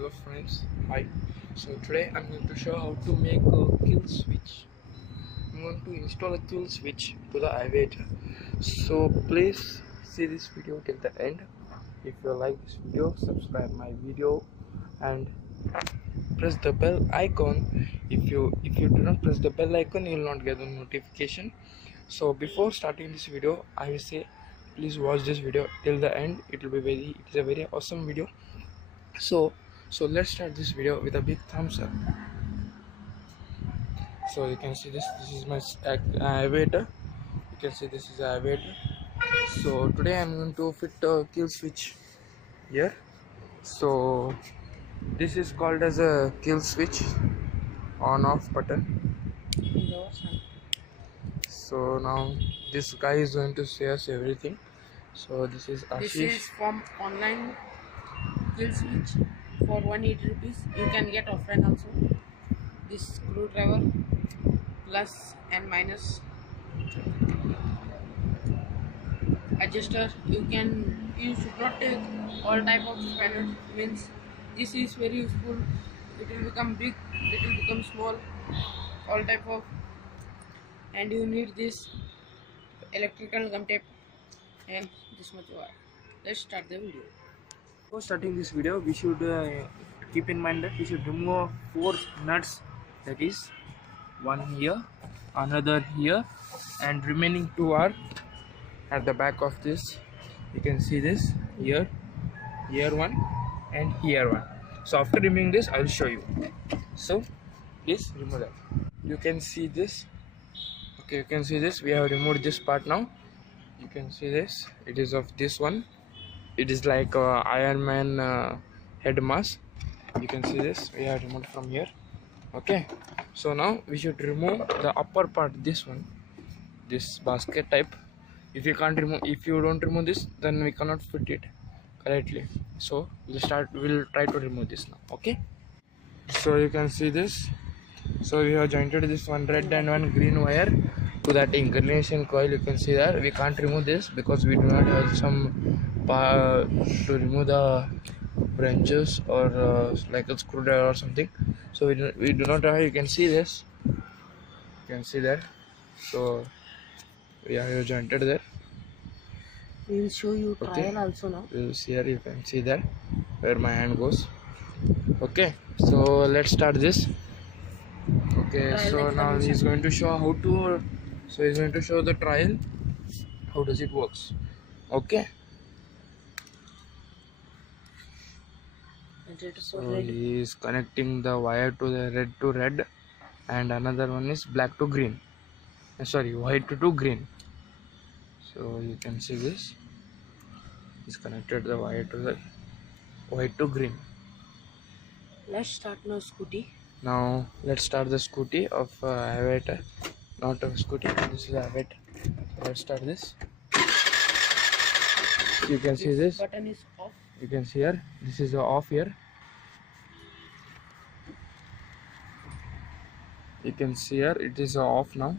Hello friends, hi. So today I'm going to show how to make a kill switch. I'm going to install a kill switch to the elevator. So please see this video till the end. If you like this video, subscribe my video and press the bell icon. If you do not press the bell icon, you will not get the notification. So before starting this video, I will say please watch this video till the end. It is a very awesome video. So let's start this video with a big thumbs up. So you can see this is my elevator. You can see this is the elevator. So today I'm going to fit a kill switch here. So this is called as a kill switch, on off button. So now this guy is going to say us everything. So this is Ashish. This is from online kill switch for 180 rupees. You can get offline also. This screwdriver plus and minus adjuster. You should not take all type of spanner. Means this is very useful. It will become big, it will become small, all type of. And you need this electrical gum tape and this much wire. Let's start the video. Before starting this video, we should keep in mind that we should remove 4 nuts. That is, one here, another here, and remaining 2 are at the back of this. You can see this here one, and here one. So after removing this, I will show you. So please remove that. You can see this. Okay, you can see this. We have removed this part now. You can see this. It is of this one. It is like Iron Man head mask. You can see this. We have removed from here. Okay. So now we should remove the upper part. This one. This basket type. If you don't remove this, then we cannot fit it correctly. So we'll try to remove this now. Okay. So you can see this. So we have jointed this one red and one green wire to that inclination coil. You can see that we can't remove this because we do not have some to remove the branches or like a screwdriver or something. So we do not have. You can see this. You can see that. So we have jointed there. We will show you trial also now. We'll see here. You can see that where my hand goes. Okay. So let's start this. Okay. So now he's going to show how to. So he's going to show the trial. How does it works? Okay. So he is connecting the wire to the red, and another one is black to green. Sorry, white to green. So you can see this. He's connected the wire to the white to green. Let's start now scooty. Now let's start the scooty of elevator. Not a scooty. This is elevator. Let's start this. You can see this. Button is off. You can see here. This is off here. You can see here. It is off now.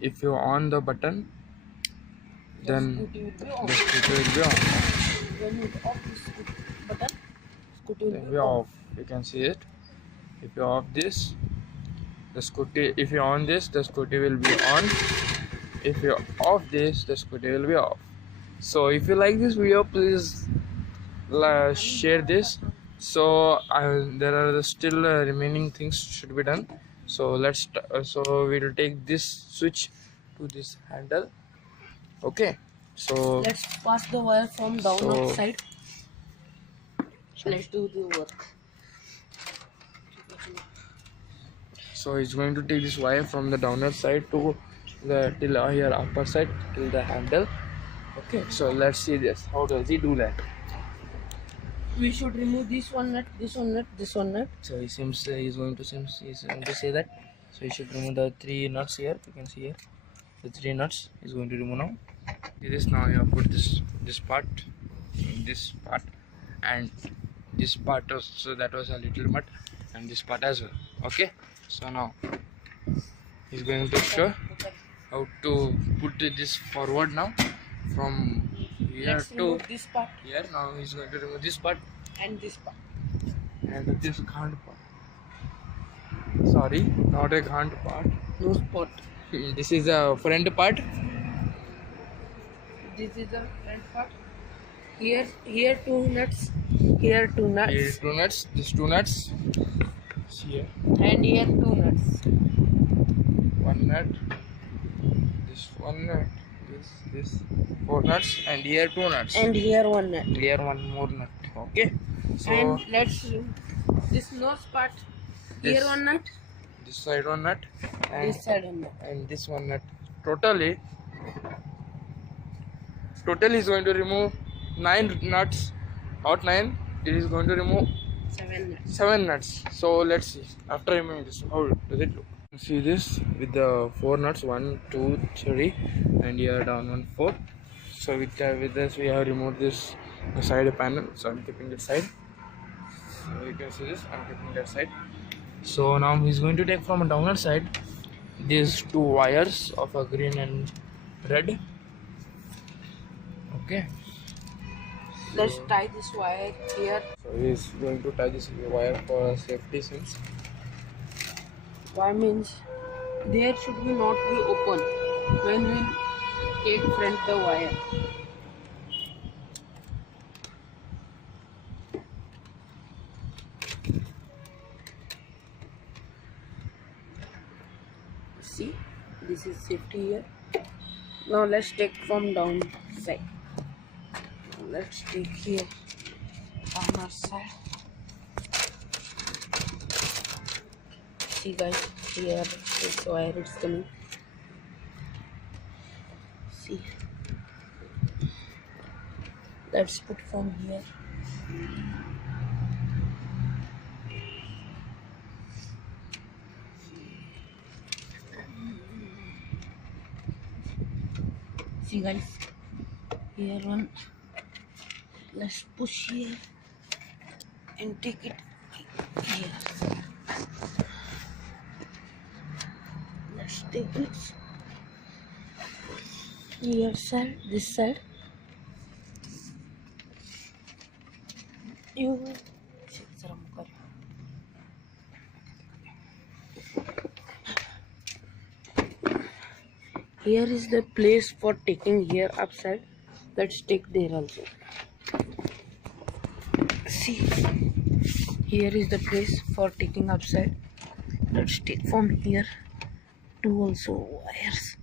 If you on the button, then the scooter will be on. When you off this button, scooter will be off. You can see it. If you off this, the scooty. If you on this, the scooty will be on. If you off this, the scooty will be off. So if you like this video, please share this. So there are still remaining things should be done. So so we will take this switch to this handle. Okay. So let's pass the wire from downward side. Let's do the work. So he's going to take this wire from the downward side to the here upper side till the handle. Okay. So let's see this. How does he do that? We should remove this one nut, this one nut, this one nut. So he's going to say that. So you should remove the 3 nuts here. You can see here the 3 nuts he's going to remove now. See this. Now you have put this part, and this part also, that was a little mud, and this part as well. Okay. So now he's going to show how to put this forward now from here Let's to this part. here. Now he's going to remove this part and this part. and this ghant part. Sorry, not a ghant part. No spot. This is a front part. This is the front part. Here two nuts. Here two nuts. Here two nuts. These two nuts. Here. And here two nuts. One nut. This one nut. This four nuts, and here two nuts. And here one nut. Here one more nut. Okay. So And let's this nose part. Here This- one nut. this side one nut, and This side one nut. and this one nut. Totally is going to remove 9 nuts. Out 9, it is going to remove 7 nuts. 7 nuts. So let's see after removing this, how does it look. See this with the 4 nuts, 1 2 3, and here down 1 4. So with this we have removed this side panel, so I'm keeping that side. So you can see this, I'm keeping that side. So now he's going to take from a downer side these 2 wires of a green and red. Okay. Let's tie this wire here. So he's going to tie this wire for safety since. Why means there should be not be open when we take front the wire. See, this is safety here. Now let's take from down side. Let's take here on our side. See guys, here this wire is coming. See, let's put from here. See guys, here one. Let's push here and take it here. Let's take this here side, this side. You here is the place for taking here upside. Let's take there also. See, here is the place for taking upside. Let's take from here two also wires.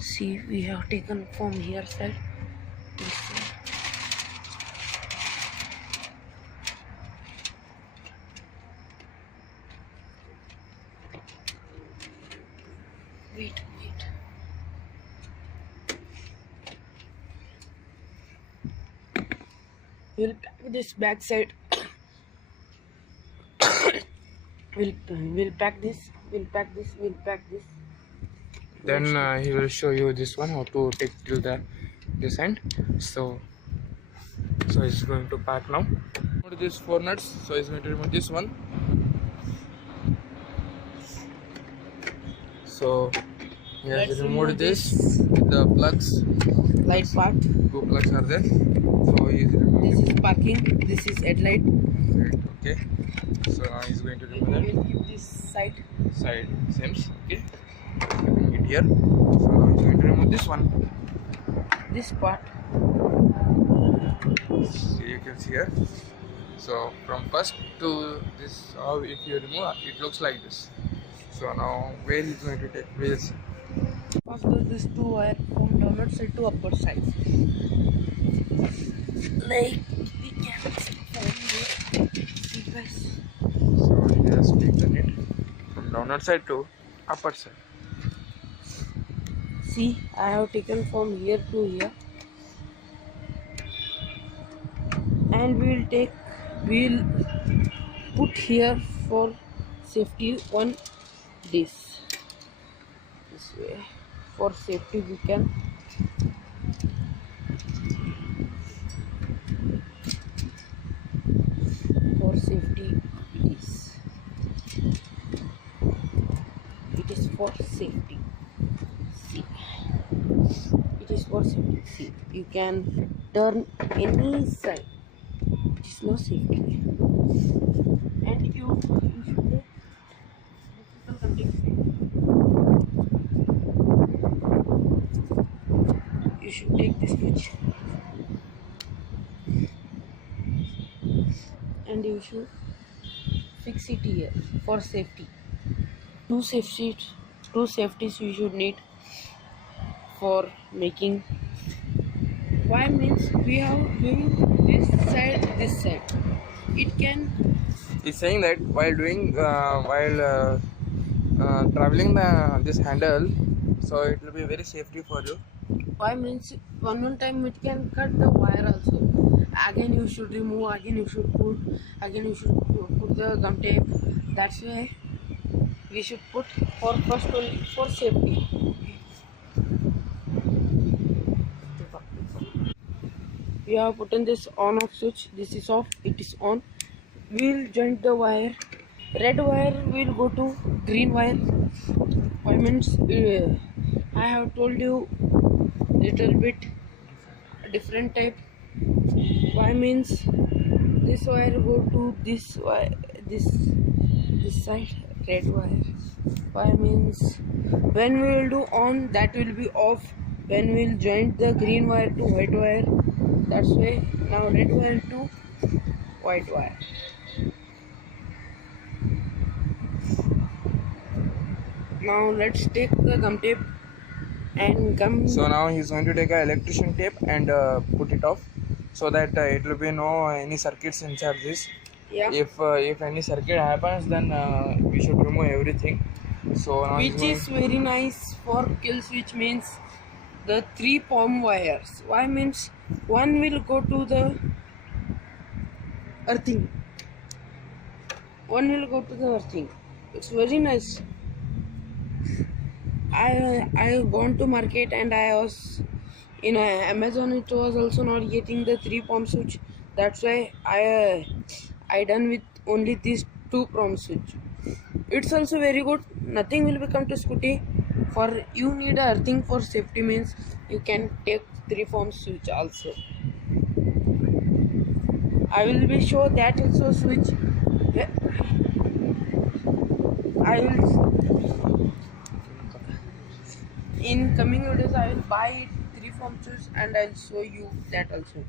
See, we have taken from here side. This side. Wait. We'll pack this back side. we'll pack this. Then he will show you this one, how to take till this end. So he's going to pack now. Remove these 4 nuts. So he's going to remove this one. So he has Let's removed remove this this. with the plugs. Light part. 2 plugs are there. So he's removing. This is parking. This is headlight. Okay. So now he's going to remove We'll that keep this side. side seams. Okay. Keeping it here. So now he's going to remove this one. This part. So you can see here. So from first to this, how if you remove, it looks like this. So now where he's going to take place. First this two wire from downward side to upward side. Like we can see guys. So he has taken it from downward side to upper side. See, I have taken from here to here, and we'll put here for safety one this way. For safety we can this. It is for safety. See, it is for safety. See, you can turn any side. It is no safety. And you should take electrical contact. You should take this much. And you should fix it here for safety. Two safeties, two safeties you should need for making. Why means we have doing this side. It can. He's saying that while doing traveling this handle, so it will be very safety for you. Why means one time it can cut the wire also. Again you should remove. Again you should put. Again you should put the gum tape. That's why we should put for first only for safety. We have put in this on off switch. This is off. It is on. We'll join the wire. Red wire will go to green wire. Why means I have told you little bit different type. Why means this wire go to this wire, this side, red wire. Why means when we will do on, that will be off. When we will join the green wire to white wire, that's why now red wire to white wire. Now let's take the gum tape and gum. So now he's going to take an electrician tape and put it off, so that it will be no any circuits inside this. Yeah. If any circuit happens, then we should remove everything. So now Which is very nice for kill switch means the 3 palm wires. Why means one will go to the earthing. One will go to the earthing. It's very nice. I gone to market and I was in Amazon. It was also not getting the 3 palm switch. That's why I done with only these 2 palm switch. It's also very good. Nothing will become to scooty. For you need a earthing for safety means you can take 3 palm switch also. I will be show that also switch. I will in coming videos I will buy 3 palm switch and I'll show you that also.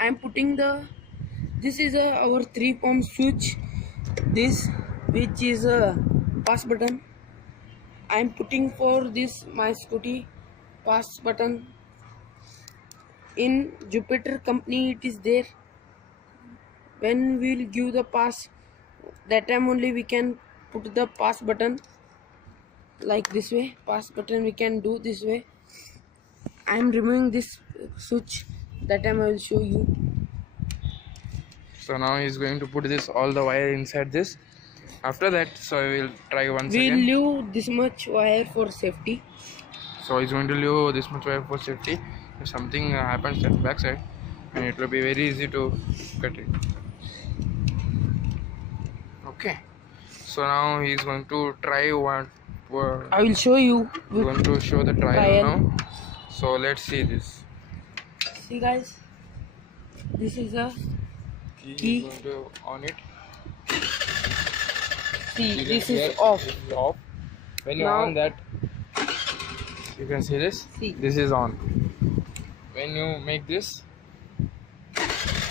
I am putting this is our 3 palm switch. This which is a pass button. I am putting for this my scooty pass button. In Jupiter company it is there. When we will give the pass, that time only we can put the pass button like this way. Pass button we can do this way. I am removing this switch. That time I will show you. So now he's going to put this all the wire inside this. After that, so we will try once We'll again. leave this much wire for safety. So he's going to leave this much wire for safety. If something happens at the back side, and it will be very easy to cut it. Okay. So now he's going to try one. I will show you. We're going to show the trial now. So let's see this. See guys, this is a Key. Key. Going to on it. see. This is off. This is off. When you Now- on that, you can see this. See. This is on. When you make this,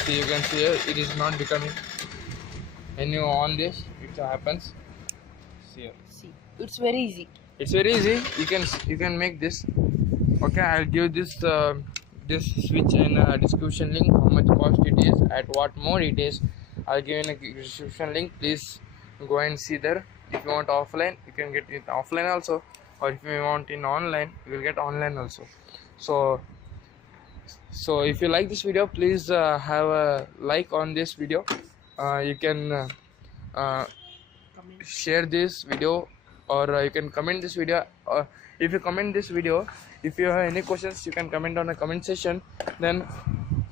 see, you can see here, it is not becoming. When you on this, it happens. See here. See, it's very easy. It's very easy. You can make this. Okay, I'll give this this switch in a description link. How much cost it is, at what mode it is. I'll give in a description link. Please go and see there. If you want offline, you can get it offline also, or if you want in online, you will get online also. So if you like this video, please have a like on this video. You can share this video, or you can comment this video. If you comment this video, if you have any questions, you can comment on the comment section. Then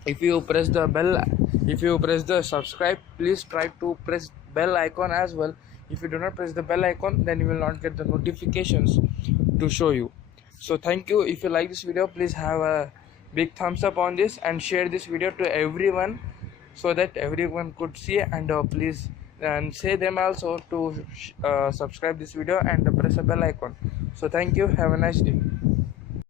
if you press the bell, if you press the subscribe, please try to press bell icon as well. If you do not press the bell icon, then you will not get the notifications to show you. So thank you. If you like this video, please have a big thumbs up on this and share this video to everyone so that everyone could see, and please and say them also to subscribe this video and press a bell icon. So thank you. Have a nice day.